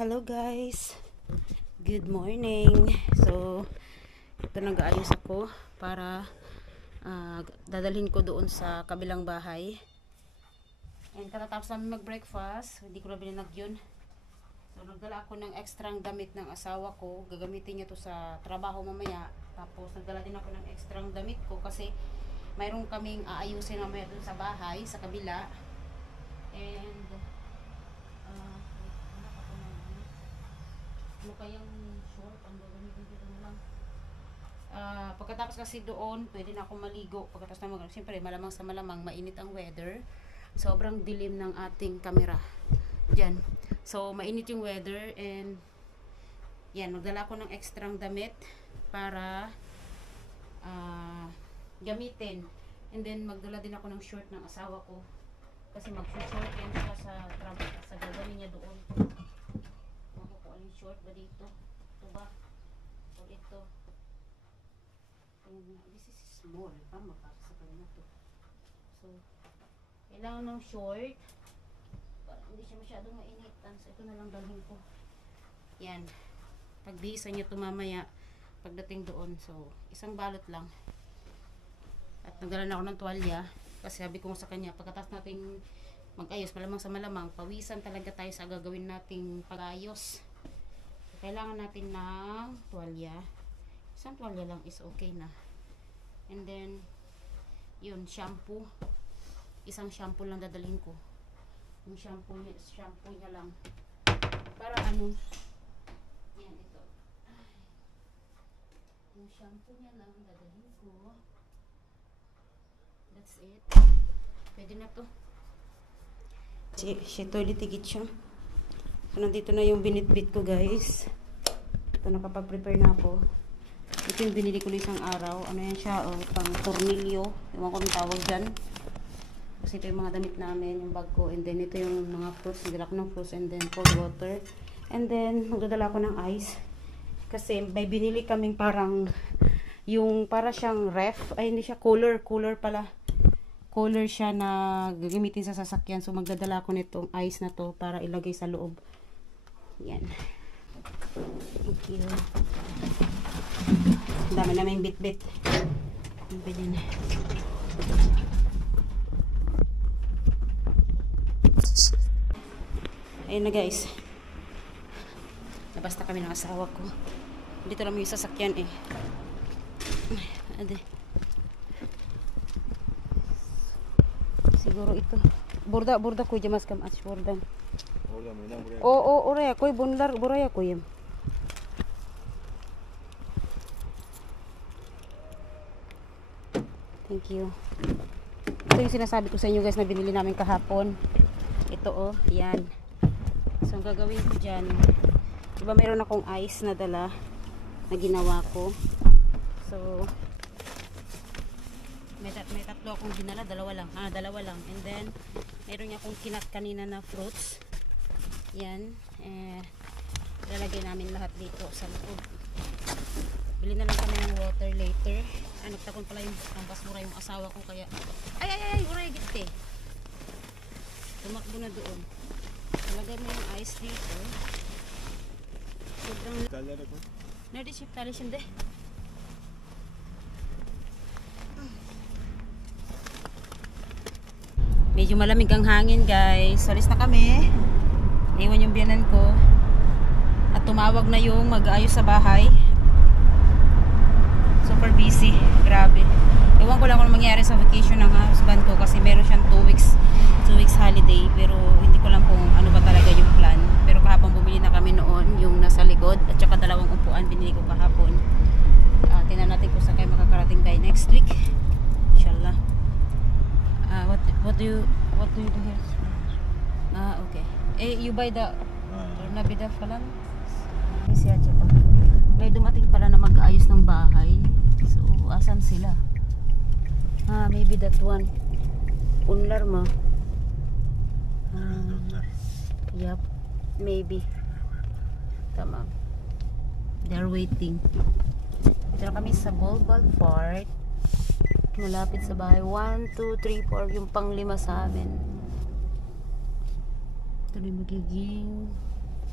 Hello guys, good morning. So ito, nag-aayos ako para dadalhin ko doon sa kabilang bahay. And katatapos namin mag-breakfast, hindi ko na binanag yun. So nagdala ako ng extrang damit ng asawa ko, gagamitin niya to sa trabaho mamaya. Tapos nagdala din ako ng extrang damit ko kasi mayroon kaming aayusin mamaya doon sa bahay, sa kabila. And ano kayang short ang gagamitin dito na lang. Pagkatapos kasi doon pwede na ako maligo pagkatapos na siyempre malamang sa malamang mainit ang weather, sobrang dilim ng ating camera dyan, so mainit yung weather. And yan, magdala ako ng extrang damit para gamitin. And then magdala din ako ng short ng asawa ko kasi mag-short yan siya sa gagawin niya doon. Short ba dito? Ito ba? O ito? This is small. Tama para sa kanya to. So, kailangan ng short para hindi siya masyadong mainitan. So, ito na lang dalhin ko. Yan. Pagbihisa niya ito mamaya pagdating doon. So, isang balot lang. At nagdala na ako ng tuwalya kasi sabi ko sa kanya, pagkatapos nating mag-ayos, malamang sa malamang, pawisan talaga tayo sa gagawin nating pag-ayos. Kailangan natin ng tuwalya. Isang tuwalya lang is okay na. And then, yun, shampoo. Isang shampoo lang dadalhin ko. Yung shampoo niya lang. Para ano, yan, ito. Yung shampoo niya lang dadalhin ko. That's it. Pwede na to. Si toilet tigit siya. So, nandito na yung binitbit ko guys. Ito, nakapag-prepare na ako. Ito yung binili ko isang araw. Ano yan siya? Pang tornilyo. Ewan ko yung tawag dyan. Kasi ito yung mga damit namin, yung bag ko. And then ito yung mga fruits. Nagdala ko ng fruits and then cold water. And then magdadala ko ng ice. Kasi may binili kaming parang yung para siyang ref. Ay, hindi siya cooler. Cooler pala. Cooler siya na gagamitin sa sasakyan. So magdadala ko nitong ice na to para ilagay sa loob. Yan. Thank you. Dami namin bit-bit. Bilhin. Ayun na guys. Nabasta kami ng asawa ko. Dito lang yung sasakyan eh. Ade. Siguro ito. Burda ko jamas kam ach burdan. Oraya koy bunlar buraya koyayım. Thank you. Ito yung sinasabi ko sa inyo guys na binili namin kahapon. Ito yan. So ang gagawin ko dyan, diba mayroon akong ice na dala na ginawa ko. So may tatlo akong dinala, dalawa lang. And then mayroon niya akong kinat kanina na fruits. Yan, lalagay namin lahat dito sa loob. Bili na lang kami ng water later. Nagtakon pala yung basura yung asawa ko kaya ay uray gite. Tumakbo na doon. Lalagay mo yung ice dito. Sobrang nerede şeftali şimdi? Medyo malamig ang hangin guys. Salis na kami. Iwan yung biyanan ko. At tumawag na yung mag-aayos sa bahay. Super busy. Grabe. Iwan ko lang kung mangyari sa vacation ng husband ko kasi meron siyang 2 weeks holiday. Pero hindi ko lang kung ano ba talaga yung plan. Pero kahapon bumili na kami noon yung nasa likod. At saka 2 upuan binili ko kahapon. Tingnan natin kung saan kayo makakarating by next week. Inshallah. What do you do here? Okay. You buy the nabida falan? May dumating pala na mag-aayos ng bahay. So, asan sila? Maybe that one. Unlar mo. Yep. Maybe. Tama. They're waiting. Dito na kami sa Bulbul Fort. Malapit sa bahay. 1, 2, 3, 4. Yung pang-5 sa amin. Ito na magiging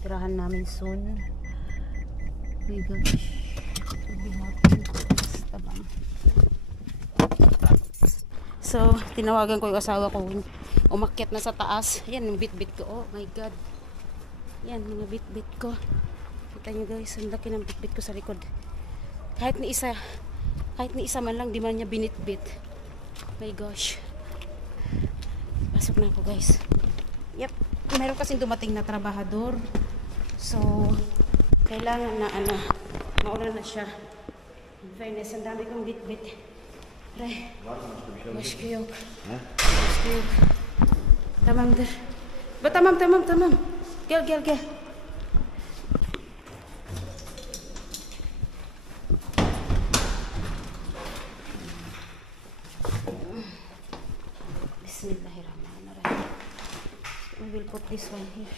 titirahan namin soon. Oh my gosh. What will happen? Tabang. So, tinawagan ko yung asawa ko. Umakyat na sa taas. Yan, yung bit-bit ko. Oh my God. Yan, mga bit-bit ko. Kita nyo guys, ang laki ng bit-bit ko sa likod. Kahit ni isa man lang, di man niya binit-bit. My gosh. Pasok na ako guys. Yep. Meron kasing dumating na trabahador. So, kailangan na mauna na siya. In fairness, ang dami kong bit-bit. Pre. Başkayok. Başkayok. Tamamdır. Ba, tamam. Gel. Bismillahirrahmanirrahim. We will put this one here.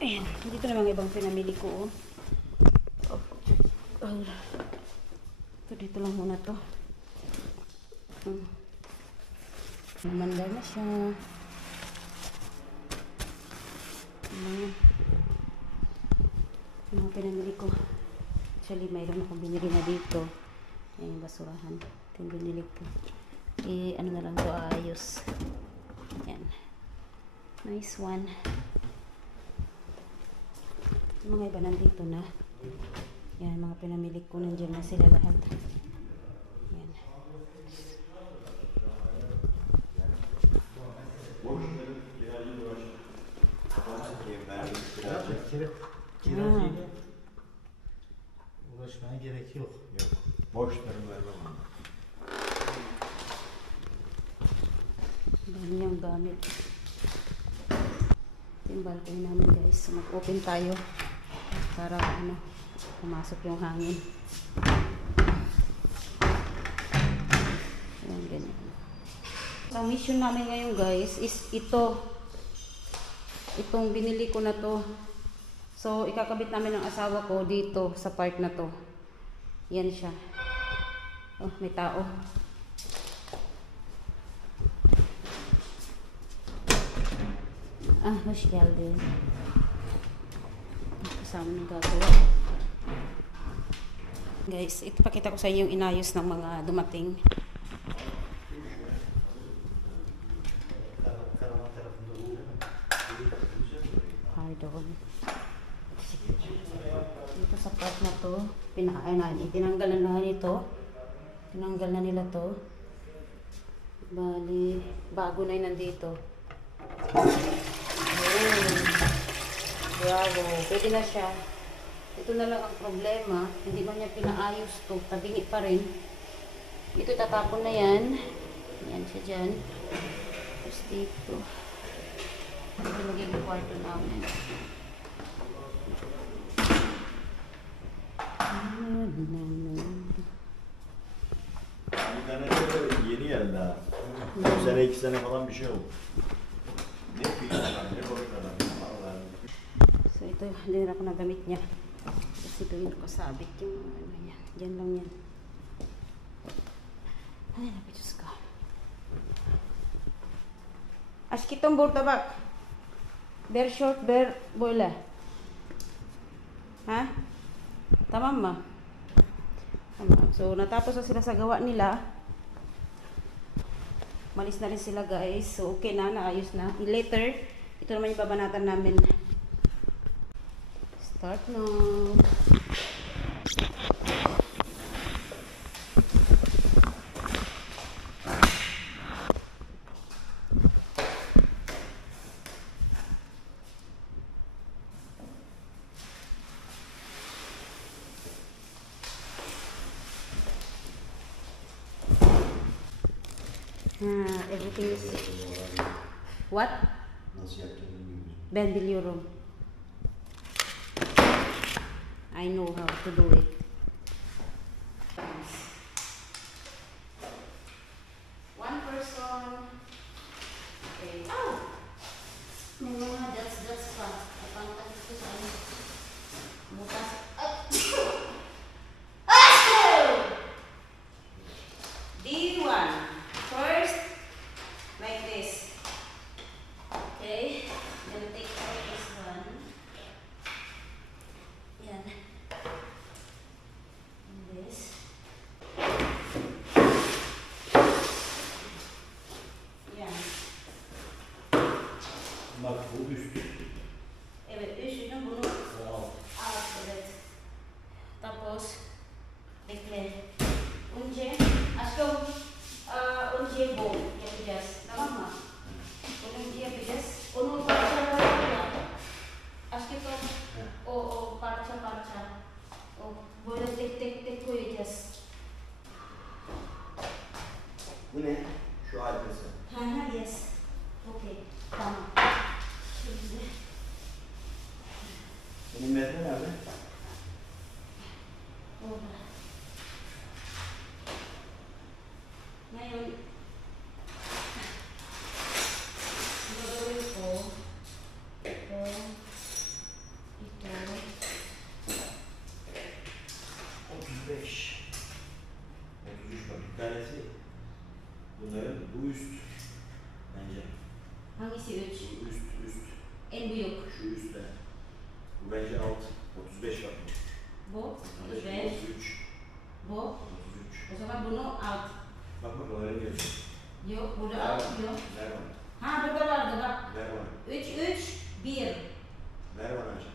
Ayan, dito na mga ibang pinamili ko. Ito, dito lang muna to. Manda na siya. Ayan. Yung mga pinamili ko. Actually, mayroon akong binili na dito. Ayan, basurahan. Ito yung binili ko. Ano na lang to, ayos. Ayan. Nice one. Yung mga iba nandito na. Yan, mga pinamili ko. Nandiyan na sila lahat. Yan. Uğraşmaya gerek yok. Boşları vermem. Dami niyang gamit. Ito yung balcony namin guys. So, mag-open tayo. Para pumasok yung hangin. Ayan, ganyan. Ang mission namin ngayon guys is ito. Itong binili ko na to. So, ikakabit namin ng asawa ko dito sa part na to. Yan siya. Oh, may tao. Hoş geldin. Kasama ng gagawa. Guys, ito pakita ko sa inyo yung inayos ng mga dumating. Pardon. Dito sa part na to, tinanggal na nito. Tinanggal na nila to. Bali, bago na yun nandito. Bravo, pwede na siya. Ito na lang ang problema, hindi ba niya pinaayos to, tabingi pa rin. Ito tatapon na yan. Yan siya dyan. Tapos dito. Ito magiging kwarto namin. Bir tane de yeni geldi daha. Bir sene 2 sene falan bir şey oldu. Ne kıyılar, ne boyutlar. Vallahi. So ito, hindi na ako nagamit niya. Kasi ito yung kasabit yung ano niya. Diyan lang yan. Ay, napitus ka. Aşk itong burada bak. Ber short, ber böyle. Ha? Tamam mı? Tamam. So, natapos na sila sa gawa nila. Malis na rin sila guys. So, okay na. Naayos na. Later, ito naman yung babanatan namin. Start now. Everything is... What? Nasıl yaptığını bilmiyorum. Ben biliyorum. I know how to do it. One person. Okay. Oh! May mga dots pa. Napangkat ito sa ano. Bukas. D1. First, like this. Bak bu üst. Evet, üstünü bunu O alt. alt, evet. Tapos, bekle. Önce, aşkım, önce bol yapacağız, tamam mı? Bunu önce yapacağız. Onu parçalara yap. Aşkım, o parça. O böyle tek koyacağız. Bu ne? Şu arkası. Yes. Okay, tamam. Şimdi. Benim metre nerede? Orada. Ngayon, gagawin ko ito, 35. 33 bak. Bir tanesi bunların bu üst. Bence. hangisi 3? Bu üst. En büyük. Şu üstte. Bu bence alt. 35 bak. Bu, 35. 35. Bu. 33. O zaman bunu alt. Bak öğreniyorsun. Yok, burada alt yok. Ver bana. Ha, burada vardı bak. Ver bana. 3, 1. Ver bana aşkım.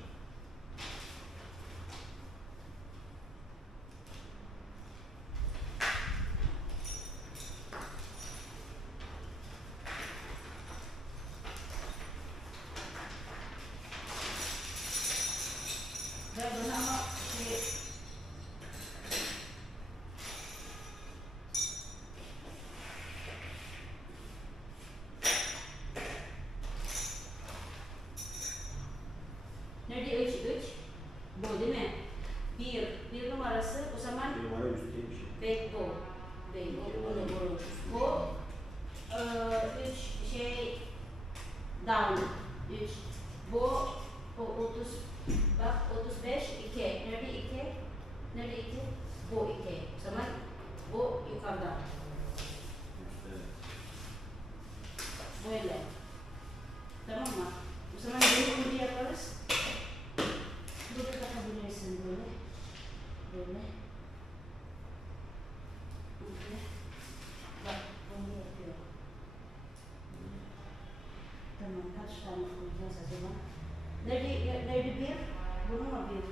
Ver bana ama nerede 3? Bu değil mi? 1 numarası o zaman Bir numara üstteymiş. bu. Bunu. Bu 3 şey down. 3. Bu o 30 bak 35 2. Nerede 2? Nerede 2? Bu 2. O zaman bu yukarıda. Evet. Böyle. Tamam mı? O zaman bunu yaparız. Burada takabilirsin böyle. Böyle. Bak bunu yapıyor. Tamam, kaç tane koyacağız acaba? Nerede bir? Bunu mu bir?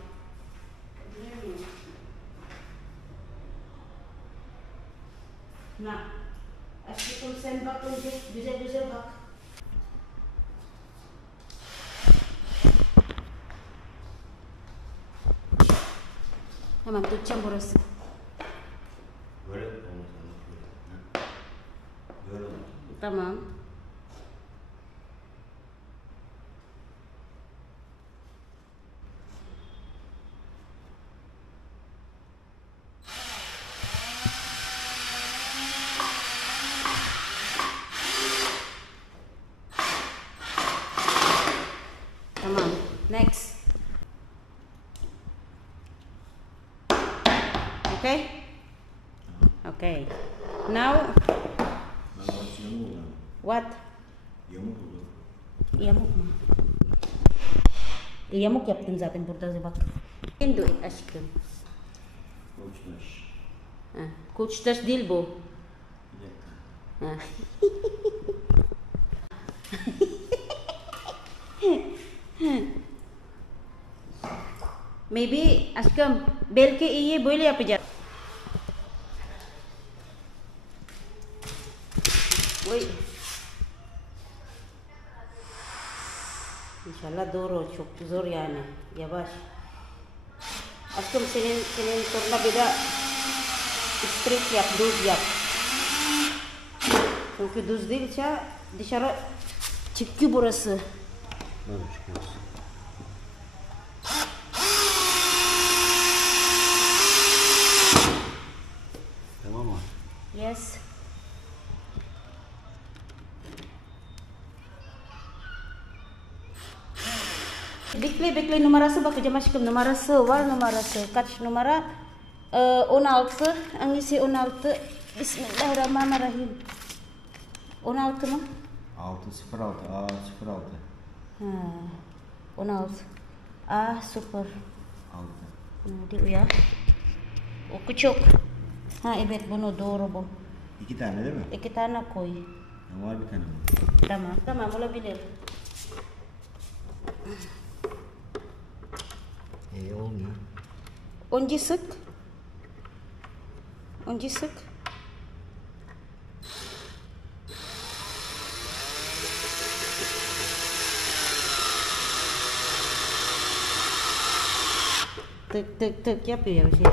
Bilir miyim? Na. Aşkım sen bak önce, güzel bak. Tamam, tutacağım burası. Böyle olmaz. Böyle olmaz. Tamam. Tamam. Next. Okay? Okay. Now, Ben orası yamuk oldu. what? Yamuk oldu. Yamuk mu? Yamuk yaptın zaten burada bak. Can do it aşkım. Koçtaş. Koçtaş değil bu. Bir dakika. Ha. Maybe aşkım belki iyi böyle yapacak. Oy. İnşallah doğru, çok zor yani. Yavaş. Aşkım senin tornavida straight yap, düz yap. Çünkü düz değilse dışarı çıkıyor burası. Böyle çıkıyoruz. Tamam mı? Yes. Bekle numarası bakacağım aşkım, numarası var numarası. Kaç numara? 16. Hangisi 16? Bismillahirrahmanirrahim. 16 mı? 606 A06 Ha, 16. Ah super. 6. Di ya. O küçük. Ha evet bunu doğru bu. 2 tane değil mi? 2 tane koy. Var bir tane mi? Tamam olabilir. Olmuyor. Önce sık. Önce sık. Tık tık tık yapıyor bir şey.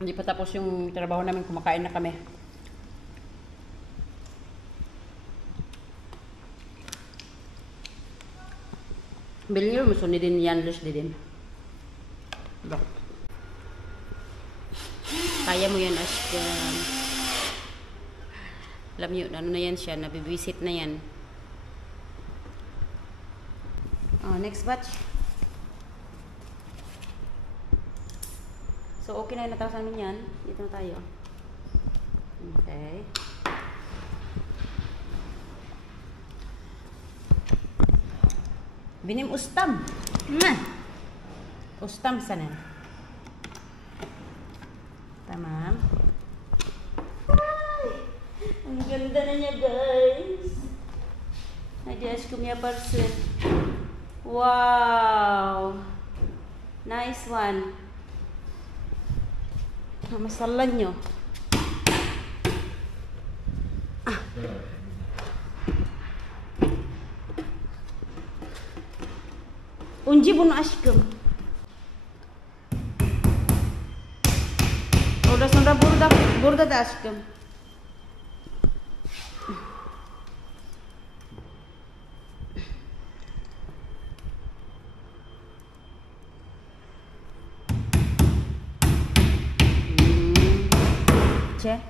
Hindi pa tapos yung trabaho namin, kumakain na kami. Biliyor musun neden yanlış dedim? Bak. Kaya mo yan aşkım. Alam niyo, ano na yan siya, nabibisit na yan. Oh, next batch. So, okay na yung natapos namin yan. Dito na tayo. Okay. Benim ustam. Ustam sana. Tamam. Ang ganda na niya, guys. Adjust ko niya person. Wow. Nice one. Masalan nyo. Unci bunu aşkım. Orada sonra burada da aşkım. Che.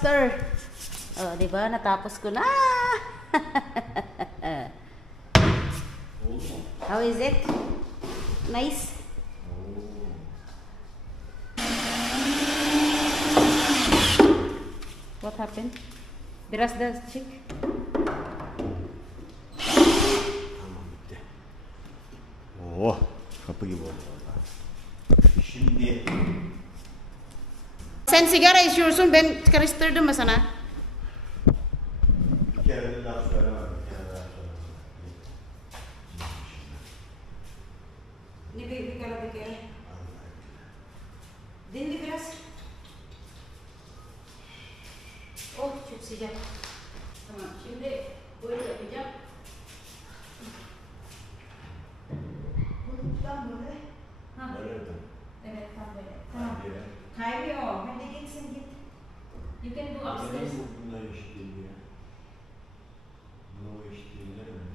Master. Oh, di ba? Natapos ko na. How is it? Nice? What happened? Biraz da çık. Tamam bitti. Oh, kapı gibi oldu. Şimdi Sen sigara içiyorsun, ben karıştırdım mı sana? bir kere de daha söylemem. Bir kere daha söylemem. Ne bir kere. Dinle biraz. Oh, çok sıcak. Tamam, şimdi böyle yapacağım. Bunu tam böyle. Ha. Öyle mi? Evet, tam böyle. Tamam. Hadi ya. Kaymıyor. Hadi gitsin git. You can go upstairs. Bunlar eşitliği ya. Bunlar eşitliği ne demek?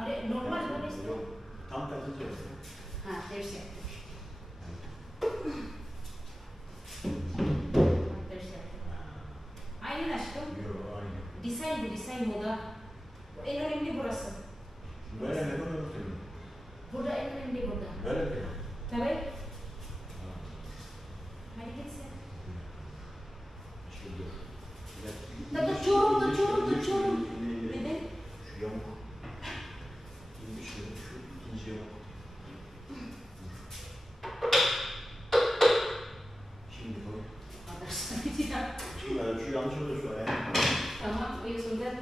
Are normal böyle işte. Yok. Tam tersi çalışıyor. Ha, tersi yapıyor. Tersi yapıyor. Aynen aşkım. Yok, aynı. Design bu, design moda. En önemli burası. Böyle ne kadar oturuyor? Burada en önemli burada. Böyle mi? Tabii. Hadi git sen. Şimdi. Da çorum. Neden? Şu yamuk. Şimdi şu ikinci yamuk. Şimdi koy. Şu yanlış oluyor şu an. Tamam, o yüzden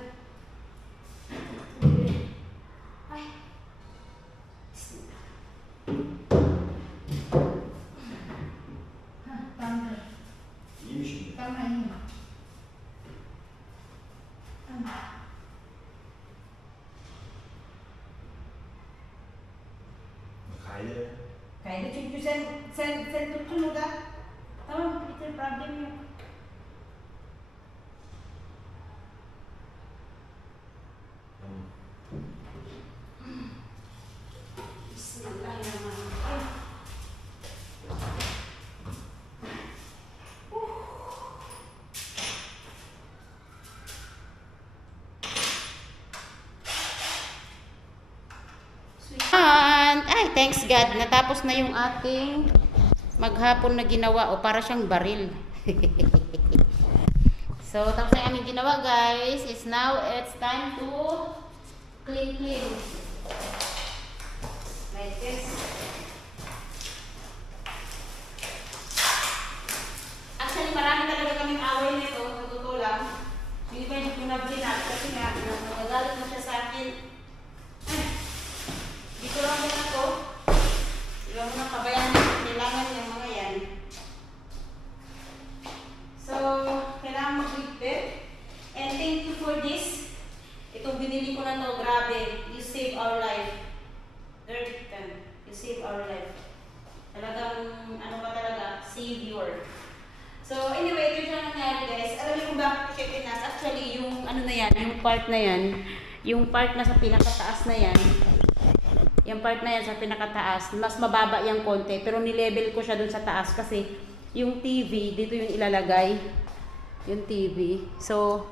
Kaya. Kaya dito sen tutulog ah. Tama, ito yung problem yun. Bismillahirrahmanirrahim. Ay, thanks God, natapos na yung ating maghapon na ginawa o para siyang baril. So, tapos na yung aming ginawa guys. It's time to clean. Like this. Actually, marami talaga kaming away nito. Sa totoo lang. Hindi pa hindi ko na-blinak kasi nga, nagagalit na siya sa akin. Dito lang din ako. Ilang mga kabayan kailangan yung mga yan. So, kailangan mag-repair. And thank you for this. Itong binili ko na to, grabe. You save our life. Dirty pen. You save our life. Talagang, ano ba talaga? Savior. So, anyway, ito siya nangyari guys. Alam niyo kung bakit siya pinas. Actually, yung ano na yan, yung part na yan, yung part na sa pinakataas na yan, yung part na yan sa pinakataas, mas mababa yung konti. Pero nilevel ko siya dun sa taas kasi yung TV, dito yung ilalagay. Yung TV. So,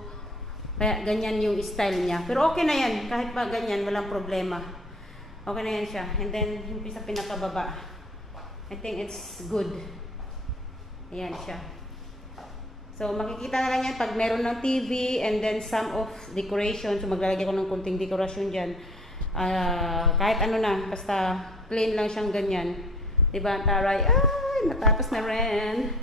kaya ganyan yung style niya. Pero okay na yan. Kahit pa ganyan, walang problema. Okay na yan siya. And then, yung sa pinakababa. I think it's good. Ayan siya. So, makikita na lang yan pag meron ng TV and then some of decoration. So, maglalagay ko ng kunting dekorasyon dyan. Kahit ano na, basta plain lang siyang ganyan. Diba, Taray? Ay, natapos na rin.